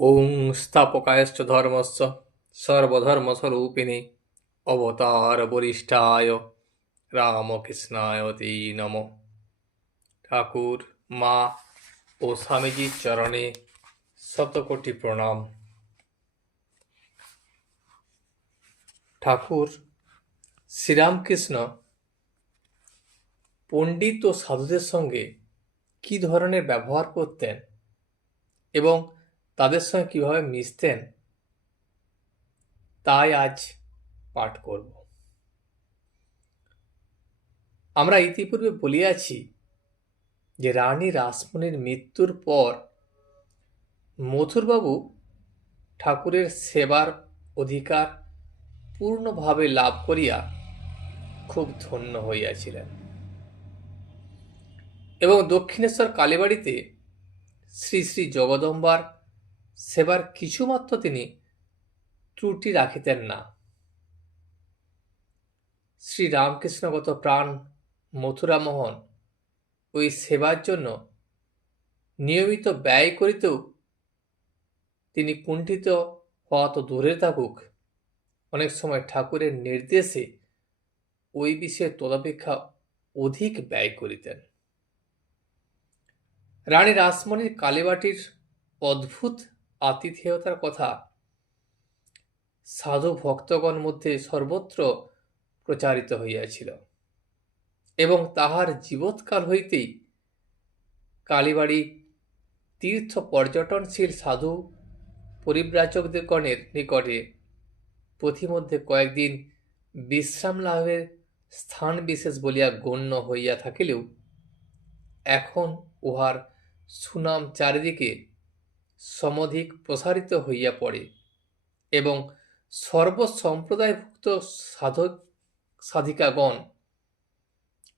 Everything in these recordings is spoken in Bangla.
ওং স্থাপকায়শ্চ ধর্মস্য সর্বধর্মস্বরূপিণে অবতার বরিষ্ঠায় রামকৃষ্ণায় তে নমঃ। ঠাকুর, মা ও স্বামীজির চরণে শতকোটি প্রণাম। ঠাকুর শ্রীরামকৃষ্ণ পণ্ডিত ও সাধুদের সঙ্গে কি ধরনের ব্যবহার করতেন এবং তাদের সঙ্গে কিভাবে মিশতেন, তাই আজ পাঠ করব। আমরা ইতিপূর্বে বলিয়াছি যে রানী রাসমণির মৃত্যুর পর মথুরবাবু ঠাকুরের সেবার অধিকার পূর্ণভাবে লাভ করিয়া খুব ধন্য হইয়াছিলেন এবং দক্ষিণেশ্বর কালীবাড়িতে শ্রী শ্রী জগদম্বার সেবার কিছুমাত্র তিনি ত্রুটি রাখিতেন না। শ্রী রামকৃষ্ণগত প্রাণ মথুরামোহন ওই সেবার জন্য নিয়মিত ব্যয় করিতেও তিনি কুণ্ঠিত হওয়া তো দূরে থাকুক, অনেক সময় ঠাকুরের নির্দেশে ওই বিষয়ে তদপেক্ষা অধিক ব্যয় করিতেন। রানী রাসমণির কালীবাটির অদ্ভুত আতিথেয়তার কথা সাধু ভক্তগণ মধ্যে সর্বত্র প্রচারিত হইয়াছিল এবং তাহার জীবৎকাল হইতেই কালীবাড়ি তীর্থ পর্যটনশীল সাধু পরিব্রাজকগণের নিকটে পথিমধ্যে কয়েকদিন বিশ্রাম লাভের স্থান বিশেষ বলিয়া গণ্য হইয়া থাকিলেও এখন উহার সুনাম চারিদিকে সমধিক প্রসারিত হইয়া পড়ে এবং সর্বসম্প্রদায়ভুক্ত সাধক সাধিকাগণ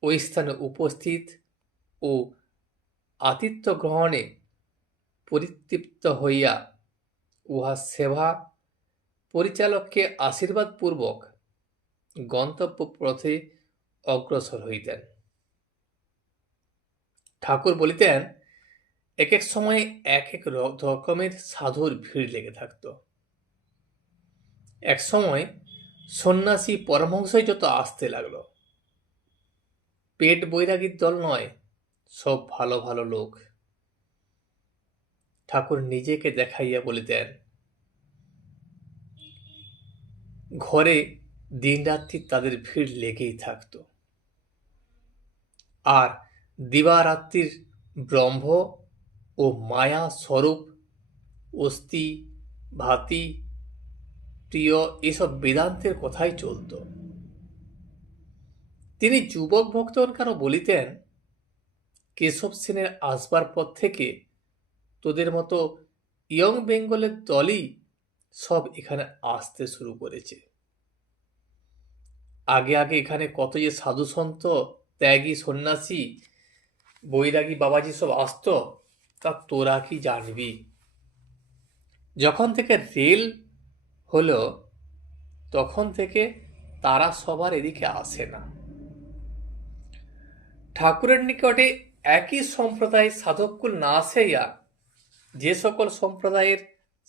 ওই স্থানে উপস্থিত ও আতিথ্য গ্রহণে পরিতৃপ্ত হইয়া উহা সেবা পরিচালককে আশীর্বাদপূর্বক গন্তব্য পথে অগ্রসর হইতেন। ঠাকুর বলিতেন, এক এক সময় এক এক রকমের সাধুর ভিড় লেগে থাকত। এক সময় সন্ন্যাসী পরমহংসই যত আসতে লাগলো। পেট বৈরাগীর দল নয়, সব ভালো ভালো লোক। ঠাকুর নিজেকে দেখাইয়া বলিতেন, ঘরে দিনরাত্রি তাদের ভিড় লেগেই থাকত, আর দিবারাত্রির ব্রহ্ম ও মায়া স্বরূপ অস্থি ভাতি প্রিয় এসব বেদান্তের কথাই চলত। তিনি যুবক ভক্তগণকে আরো বলিতেন, কেশব সেনের আসবার পর থেকে তোদের মতো ইয়ং বেঙ্গলের দলই সব এখানে আসতে শুরু করেছে। আগে আগে এখানে কত যে সাধু সন্ত, ত্যাগী সন্ন্যাসী, বৈরাগী বাবাজি সব আসতো, তা তোরা কি জানবি। যখন থেকে রেল হলো তখন থেকে তারা সবার এদিকে আসে না। ঠাকুরের নিকটে একই সম্প্রদায়ের সাধককুল না আসিয়া যে সকল সম্প্রদায়ের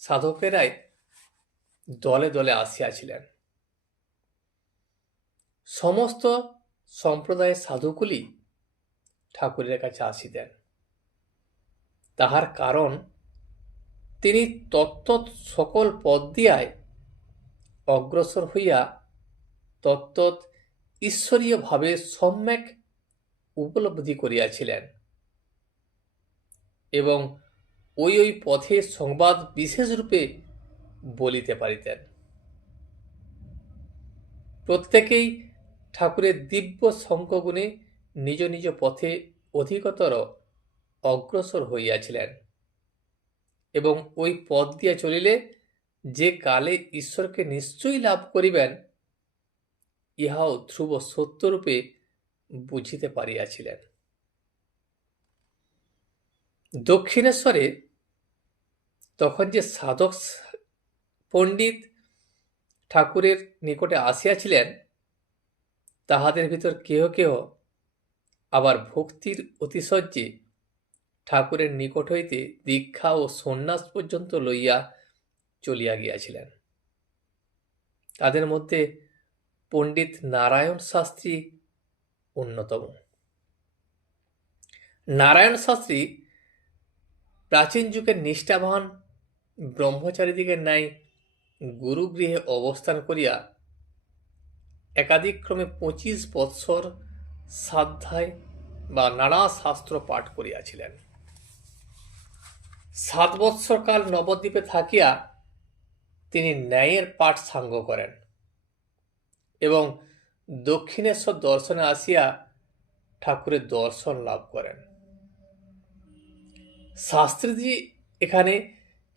সাধকেরাই দলে দলে আসিয়াছিলেন, সমস্ত সম্প্রদায়ের সাধুকুলই ঠাকুরের কাছে আসিতেন। তাহার কারণ তিনি তত্ত্বৎ সকল পদ দিয়ায় অগ্রসর হইয়া তত্ত্বৎ ঈশ্বরীয় ভাবে সম্যক উপলব্ধি করিয়াছিলেন এবং ওই ওই পথে সংবাদ বিশেষ রূপে বলিতে পারিতেন। প্রত্যেকেই ঠাকুরের দিব্য শঙ্কগুণে নিজ নিজ পথে অধিকতর অগ্রসর হইয়াছিলেন এবং ওই পথ দিয়া চলিলে যে কালে ঈশ্বরকে নিশ্চয়ই লাভ করিবেন, ইহাও ধ্রুব সত্যরূপে বুঝিতে পারিয়াছিলেন। দক্ষিণেশ্বরে তখন যে সাধক পণ্ডিত ঠাকুরের নিকটে আসিয়াছিলেন, তাহাদের ভিতর কেহ কেহ আবার ভক্তির অতিশয্যে ঠাকুরের নিকট হইতে দীক্ষা ও সন্ন্যাস পর্যন্ত লইয়া চলিয়া গিয়াছিলেন। তাদের মধ্যে পণ্ডিত নারায়ণ শাস্ত্রী অন্যতম। নারায়ণ শাস্ত্রী প্রাচীন যুগের নিষ্ঠাবান ব্রহ্মচারীদিগের ন্যায় গুরুগৃহে অবস্থান করিয়া একাদিক্রমে 25 বৎসর স্বাধ্যায় বা নানা শাস্ত্র পাঠ করিয়াছিলেন। 7 বৎসর কাল নবদ্বীপে থাকিয়া তিনি ন্যায়ের পাঠ সাঙ্গ করেন এবং দক্ষিণেশ্বর দর্শনে আসিয়া ঠাকুরের দর্শন লাভ করেন। শাস্ত্রীজি এখানে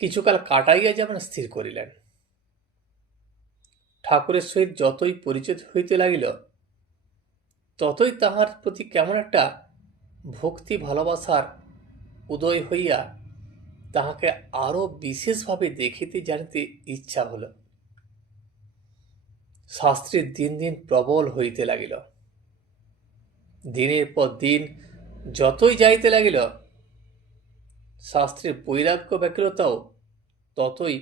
কিছুকাল কাটাইয়া যেমন স্থির করিলেন। ঠাকুরের সহিত যতই পরিচিত হইতে লাগিল, ততই তাহার প্রতি কেমন একটা ভক্তি ভালোবাসার উদয় হইয়া তাহাকে আরো বিশেষভাবে দেখিতে জানিতে ইচ্ছা হল। শাস্ত্রীর দিন দিন প্রবল হইতে লাগিল। দিনের পর দিন যতই যাইতে লাগিল, শাস্ত্রীর বৈরাগ্য ব্যাকুলতাও ততই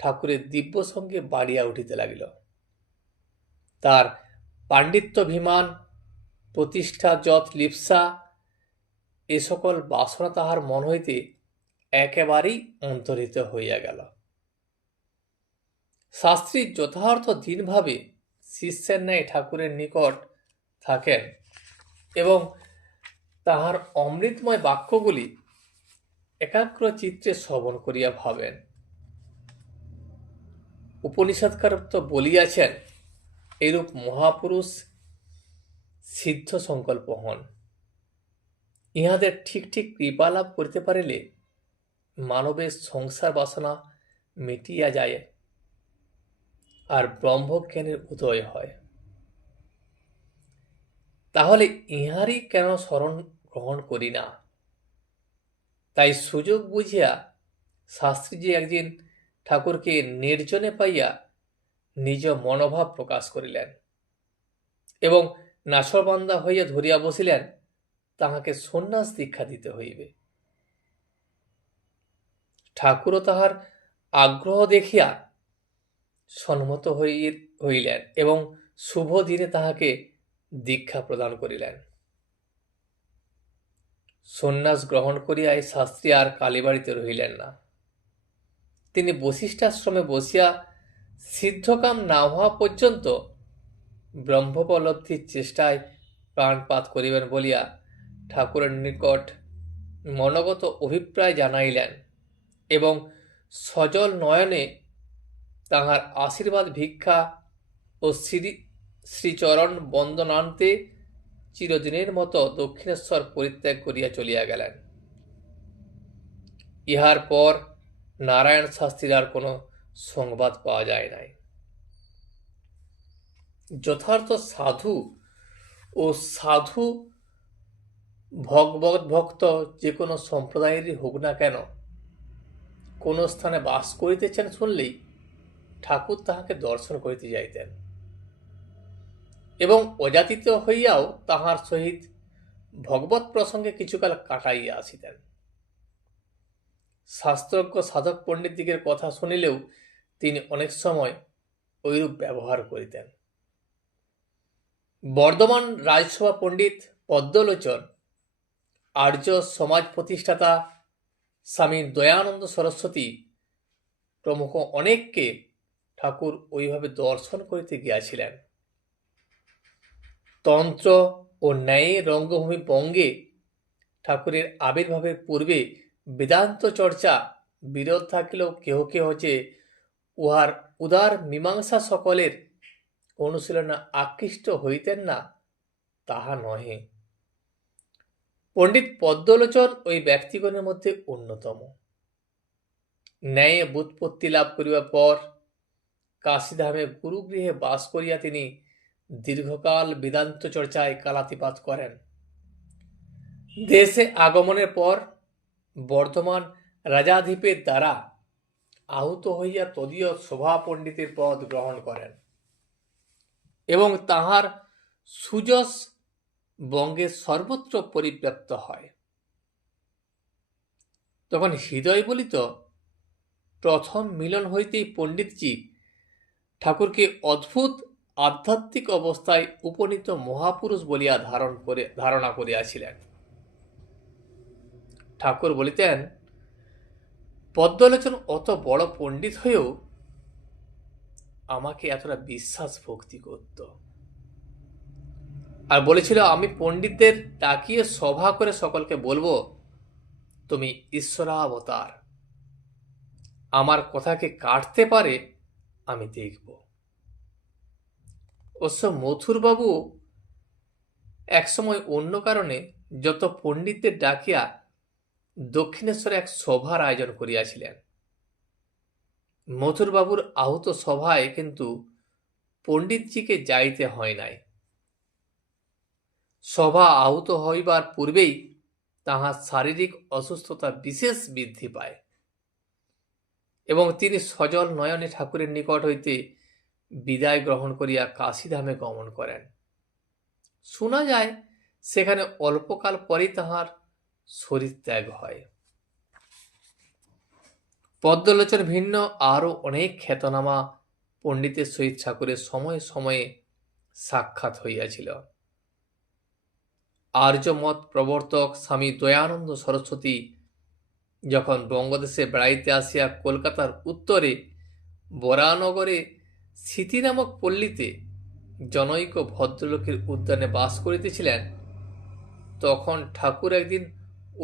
ঠাকুরের দিব্য সঙ্গে বাড়িয়া উঠিতে লাগিল। তার পাণ্ডিত্যাভিমান, প্রতিষ্ঠা যৎ লিপ্সা, এ সকল বাসনা তাহার মন হইতে একেবারেই অন্তর্হিত হইয়া গেল। শাস্ত্রী যথার্থ দিনভাবে শিষ্যের ন্যায় ঠাকুরের নিকট থাকেন এবং তাহার অমৃতময় বাক্যগুলি একাগ্র চিত্তে শ্রবণ করিয়া ভাবেন। উপনিষদকার তো বলিয়াছেন, এরূপ মহাপুরুষ সিদ্ধ সংকল্প হন। ইহাদের ঠিক ঠিক কৃপা লাভ করিতে পারিলে মানবের সংসার বাসনা মিটিয়া যায় আর ব্রহ্মজ্ঞানের উদয় হয়। তাহলে ইহারই কেন শরণ গ্রহণ করি না? তাই সুযোগ বুঝিয়া শাস্ত্রীজি একদিন ঠাকুরকে নির্জনে পাইয়া নিজ মনোভাব প্রকাশ করিলেন এবং নাছরবান্দা হইয়া ধরিয়া বসিলেন, তাহাকে সন্ন্যাস দীক্ষা দিতে হইবে। ঠাকুরও তাহার আগ্রহ দেখিয়া সম্মত হইলেন এবং শুভ দিনে তাহাকে দীক্ষা প্রদান করিলেন। সন্ন্যাস গ্রহণ করিয়া এই শাস্ত্রী আর কালীবাড়িতে রহিলেন না। তিনি বশিষ্ঠাশ্রমে বসিয়া সিদ্ধকাম না হওয়া পর্যন্ত ব্রহ্মোপলব্ধির চেষ্টায় প্রাণপাত করিবেন বলিয়া ঠাকুরের নিকট মনোগত অভিপ্রায় জানাইলেন এবং সজল নয়নে তাহার আশীর্বাদ ভিক্ষা ও শ্রীচরণ বন্দনান্তে চিরদিনের মতো দক্ষিণেশ্বর পরিত্যাগ করিয়া চলিয়া গেলেন। ইহার পর নারায়ণ শাস্ত্রীর আর কোনো সংবাদ পাওয়া যায় নাই। যথার্থ সাধু ও সাধু ভগবত ভক্ত যে কোনো সম্প্রদায়েরই হোক না কেন, কোন স্থানে বাস করিতেছেন শুনলেই ঠাকুর তাহাকে দর্শন করিতে যাইতেন এবং অযাচিত হইয়াও তাহার সহিত ভগবত প্রসঙ্গে কিছুকাল কাটাইয়া আসিতেন। শাস্ত্রজ্ঞ সাধক পণ্ডিতদিগের কথা শুনিলেও তিনি অনেক সময় ঐরূপ ব্যবহার করিতেন। বর্ধমান রাজসভা পণ্ডিত পদ্মলোচন, আর্য সমাজ প্রতিষ্ঠাতা স্বামী দয়ানন্দ সরস্বতী প্রমুখ অনেককে ঠাকুর ওইভাবে দর্শন করিতে গিয়াছিলেন। তন্ত্র ও ন্যায়ের রঙ্গভূমি বঙ্গে ঠাকুরের আবির্ভাবের পূর্বে বেদান্ত চর্চা বিরোধ থাকিলেও কেহ কেহ যে উহার উদার মীমাংসা সকলের অনুশীলনে আকৃষ্ট হইতেন না, তাহা নহে। পণ্ডিত পদ্মলোচন ওই ব্যক্তিগণের মধ্যে অন্যতম। ন্যায়ে ব্যুৎপত্তি লাভ করিবার পর কাশীধামে গুরুগৃহে বাস করিয়া তিনি দীর্ঘকাল বেদান্ত চর্চায় কালাতিপাত করেন। দেশে আগমনের পর বর্ধমান রাজাধিপের দ্বারা আহুত হইয়া তদীয় শোভা পণ্ডিতের পদ গ্রহণ করেন এবং তাহার সুযশ বঙ্গের সর্বত্র পরিব্যাপ্ত হয়। তখন হৃদয় বলিত, প্রথম মিলন হইতেই পণ্ডিতজি ঠাকুরকে অদ্ভুত আধ্যাত্মিক অবস্থায় উপনীত মহাপুরুষ বলিয়া ধারণা করিয়াছিলেন। ঠাকুর বলিতেন, পদ্মলোচন অত বড় পণ্ডিত হয়েও আমাকে এতটা বিশ্বাস ভক্তি করত, আর বলেছিল আমি পণ্ডিতদের ডাকিয়ে সভা করে সকলকে বলবো, তুমি ঈশ্বরাবতার, আমার কথাকে কাটতে পারে আমি দেখব। অবশ্য মথুরবাবু একসময় অন্য কারণে যত পণ্ডিতদের ডাকিয়া দক্ষিণেশ্বরে এক সভার আয়োজন করিয়াছিলেন। মথুরবাবুর আহত সভায় কিন্তু পণ্ডিতজিকে যাইতে হয় নাই। সভা আহত হইবার পূর্বেই তাহার শারীরিক অসুস্থতা বিশেষ বৃদ্ধি পায় এবং তিনি সজল নয়নে ঠাকুরের নিকট হইতে বিদায় গ্রহণ করিয়া কাশীধামে গমন করেন। শোনা যায় সেখানে অল্পকাল পরেই তাহার শরীর ত্যাগ হয়। পদ্মলোচন ভিন্ন আরও অনেক খ্যাতনামা পণ্ডিতের সহিত ঠাকুরের সময়ে সময়ে সাক্ষাৎ হইয়াছিল। আর্যমত প্রবর্তক স্বামী দয়ানন্দ সরস্বতী যখন বঙ্গদেশে বেড়াইতে আসিয়া কলকাতার উত্তরে বরানগরে স্মৃতি নামক পল্লীতে জনৈক ভদ্রলোকের উদ্যানে বাস করিতেছিলেন, তখন ঠাকুর একদিন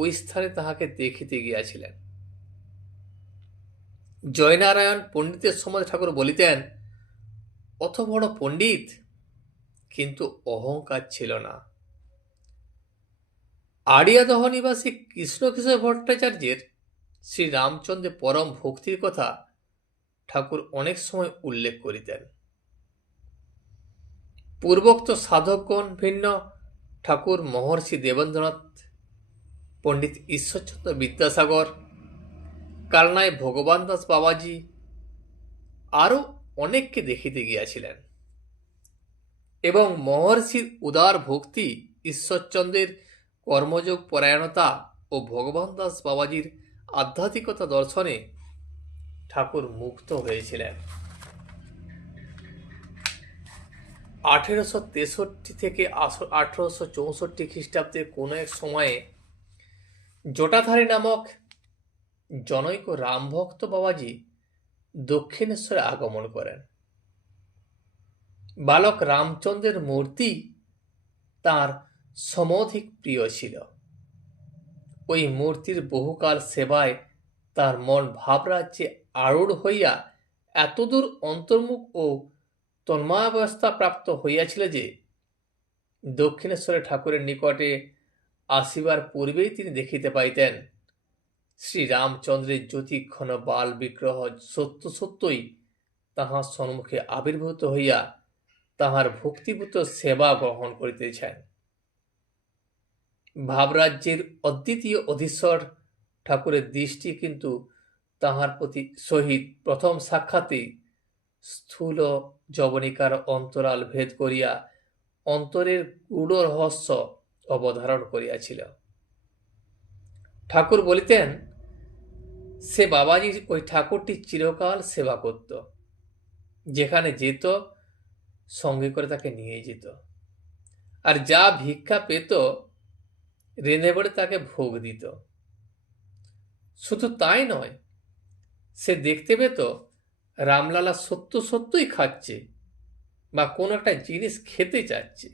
ওই স্থানে তাহাকে দেখিতে গিয়াছিলেন। জয়নারায়ণ পণ্ডিতের সম্বন্ধে ঠাকুর বলিতেন, অত বড় পণ্ডিত, কিন্তু অহংকার ছিল না। আড়িয়াদহ নিবাসী কৃষ্ণকিশোর ভট্টাচার্যের শ্রী রামচন্দ্রের পরম ভক্তির কথা ঠাকুর অনেক সময় উল্লেখ করিতেন। পূর্বোক্ত সাধকগণ ভিন্ন ঠাকুর মহর্ষি দেবেন্দ্রনাথ, পণ্ডিত ঈশ্বরচন্দ্র বিদ্যাসাগর, কালনায় ভগবান দাস বাবাজি আরও অনেককে দেখিতে গিয়াছিলেন এবং মহর্ষির উদার ভক্তি, ঈশ্বরচন্দ্রের কর্মযোগ পরায়ণতা ও ভগবান দাস বাবাজির আধ্যাত্মিকতা দর্শনে ঠাকুর মুগ্ধ হয়েছিলেন। 1863 থেকে 1864 খ্রিস্টাব্দের কোনো এক সময়ে জটাধারী নামক জনৈক রামভক্ত বাবাজি দক্ষিণেশ্বরে আগমন করেন। বালক রামচন্দ্রের মূর্তি তার সমধিক প্রিয় ছিল। ওই মূর্তির বহুকাল সেবায় তার মন ভাবরাজ্যে আরূঢ় হইয়া এতদূর অন্তর্মুখ ও তন্ময়াবস্থা প্রাপ্ত হইয়াছিল যে দক্ষিণেশ্বরে ঠাকুরের নিকটে আসিবার পূর্বেই তিনি দেখিতে পাইতেন শ্রীরামচন্দ্রের জ্যোতিক্ষণ বাল বিগ্রহ সত্য সত্যই তাহার সম্মুখে আবির্ভূত হইয়া তাহার ভক্তিভূত সেবা গ্রহণ করিতেছেন। ভাবরাজ্যের অদ্বিতীয় অধীশ্বর ঠাকুরের দৃষ্টি কিন্তু তাহার প্রতি সহিত প্রথম সাক্ষাতেই স্থূল যবনিকার অন্তরাল ভেদ করিয়া অন্তরের গূঢ় রহস্য অবধারণ করিয়াছিল। ঠাকুর বলিতেন, সে বাবাজি ওই ঠাকুরটি চিরকাল সেবা করত, যেখানে যেত সঙ্গে করে তাকে নিয়ে যেত, আর যা ভিক্ষা পেত রেঁধে বেড়ে তাকে ভোগ দিত। শুধু তাই নয়, সে দেখতে পেত রামলালা সত্য সত্যই খাচ্ছে বা কোনো একটা জিনিস খেতে চাচ্ছে,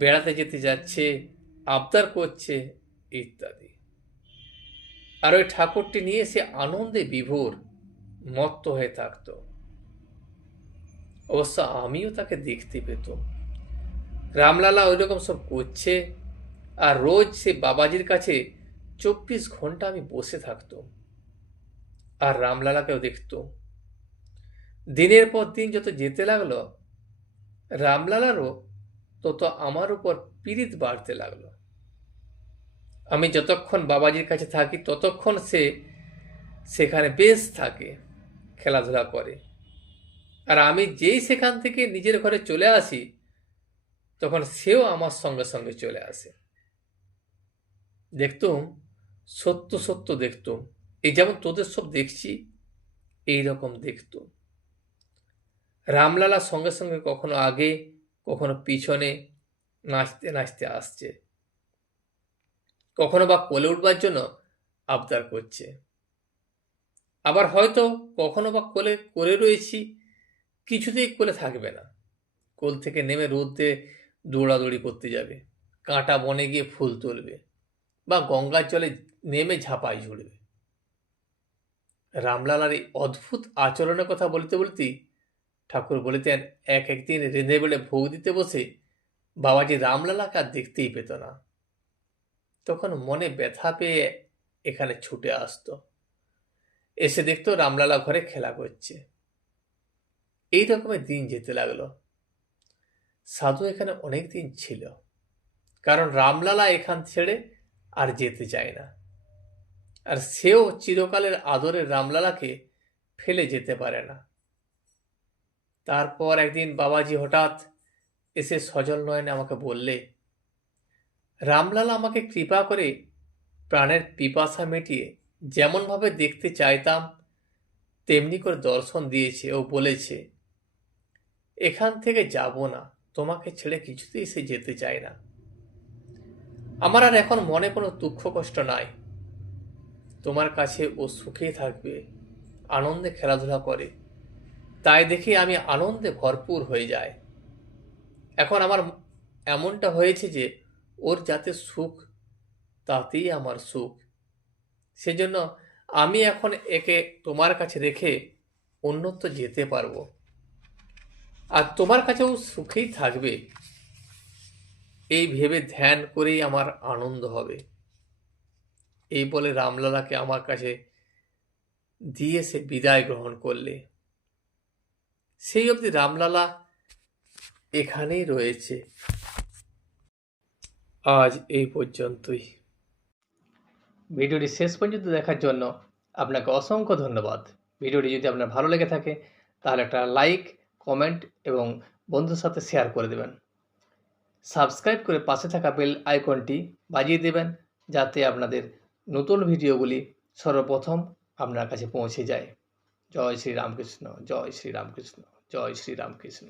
বেড়াতে যেতে যাচ্ছে, আবদার করছে ইত্যাদি। আর ওই ঠাকুরটি নিয়ে সে আনন্দে বিভোর মত্ত হয়ে থাকত। অবশ্য আমিও তাকে দেখতে পেতাম। রামলালা ওই রকম সব করছে, আর রোজ সে বাবাজির কাছে 24 ঘন্টা আমি বসে থাকতাম, আর রামলালাকেও দেখত। দিনের পর দিন যত যেতে লাগলো, রামলালারও তত আমার উপর পীড়িত বাড়তে লাগলো। আমি যতক্ষণ বাবাজির কাছে থাকি ততক্ষণ সে সেখানে বেশ থাকে, খেলাধুলা করে, আর আমি যেই সেখান থেকে নিজের ঘরে চলে আসি তখন সেও আমার সঙ্গে সঙ্গে চলে আসে। দেখতুম সত্য সত্য দেখতুম, এই যেমন তোদের সব দেখছি এই রকম দেখতুম। রামলালা সঙ্গে সঙ্গে কখনো আগে কখনো পিছনে নাচতে নাচতে আসছে, কখনো বা কোলে উঠবার জন্য আবদার করছে, আবার হয়তো কখনো বা কোলে করে রয়েছি, কিছুতেই কোলে থাকবে না, কোল থেকে নেমে রোদে দৌড়াদৌড়ি করতে যাবে, কাঁটা বনে গিয়ে ফুল তুলবে, বা গঙ্গার জলে নেমে ঝাঁপায় ঝুড়বে। রামলালার এই অদ্ভুত আচরণের কথা বলতে বলতেই ঠাকুর বলিতেন, একদিন রেঁধে বেড়ে ভোগ দিতে বসে বাবাজি রামলালাকে আর দেখতেই পেত না। তখন মনে ব্যথা পেয়ে এখানে ছুটে আসতো, এসে দেখতো রামলালা ঘরে খেলা করছে। এই রকমের দিন যেতে লাগলো। সাধু এখানে অনেক দিন ছিল, কারণ রামলালা এখান ছেড়ে আর যেতে চায় না, আর সেও চিরকালের আদরের রামলালাকে ফেলে যেতে পারে না। তারপর একদিন বাবাজি হঠাৎ এসে সজল নয়নে আমাকে বললে, রামলালা আমাকে কৃপা করে প্রাণের পিপাসা মিটিয়ে যেমনভাবে দেখতে চাইতাম তেমনি করে দর্শন দিয়েছে ও বলেছে, এখান থেকে যাব না, তোমাকে ছেড়ে কিছুতেই সে যেতে চায় না। আমার আর এখন মনে কোনো দুঃখ কষ্ট নাই, তোমার কাছে ও সুখে থাকবে, আনন্দে খেলাধুলা করে, তাই দেখে আমি আনন্দে ভরপুর হয়ে যায়। এখন আমার এমনটা হয়েছে যে ওর যাতে সুখ তাতেই আমার সুখ, সেজন্য আমি এখন একে তোমার কাছে রেখে অন্যত্র যেতে পারবো, আর তোমার কাছেও সুখেই থাকবে, এই ভেবে ধ্যান করেই আমার আনন্দ হবে। এই বলে রামলালাকে আমার কাছে দিয়ে সে বিদায় গ্রহণ করলে। সেই অবধি রামলালা এখানেই রয়েছে। আজ এই পর্যন্তই। ভিডিওটি শেষ পর্যন্ত দেখার জন্য আপনাকে অসংখ্য ধন্যবাদ। ভিডিওটি যদি আপনার ভালো লেগে থাকে তাহলে একটা লাইক, কমেন্ট এবং বন্ধুর সাথে শেয়ার করে দেবেন। সাবস্ক্রাইব করে পাশে থাকা বেল আইকনটি বাজিয়ে দেবেন, যাতে আপনাদের নতুন ভিডিওগুলি সর্বপ্রথম আপনার কাছে পৌঁছে যায়। জয় শ্রী রামকৃষ্ণ, জয় শ্রী রামকৃষ্ণ, জয় শ্রী রামকৃষ্ণ।